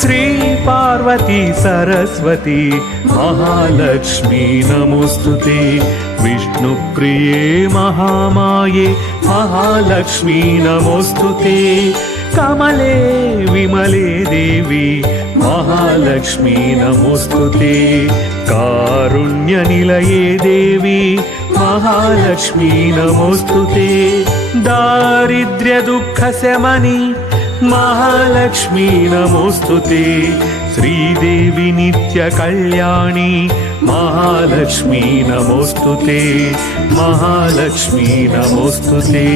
श्री पार्वती सरस्वती महालक्ष्मी नमोस्तुते। विष्णुप्रिये महामाये महालक्ष्मी नमोस्तुते। कमले विमले देवी महालक्ष्मी नमोस्तुते। कारुण्यनिलये देवी महालक्ष्मी नमोस्तुते। दारिद्र्य दुःख शमनी महालक्ष्मी नमोस्तुते। श्रीदेवी नित्य कल्याणी महालक्ष्मी नमोस्तुते। महालक्ष्मी नमोस्तुते।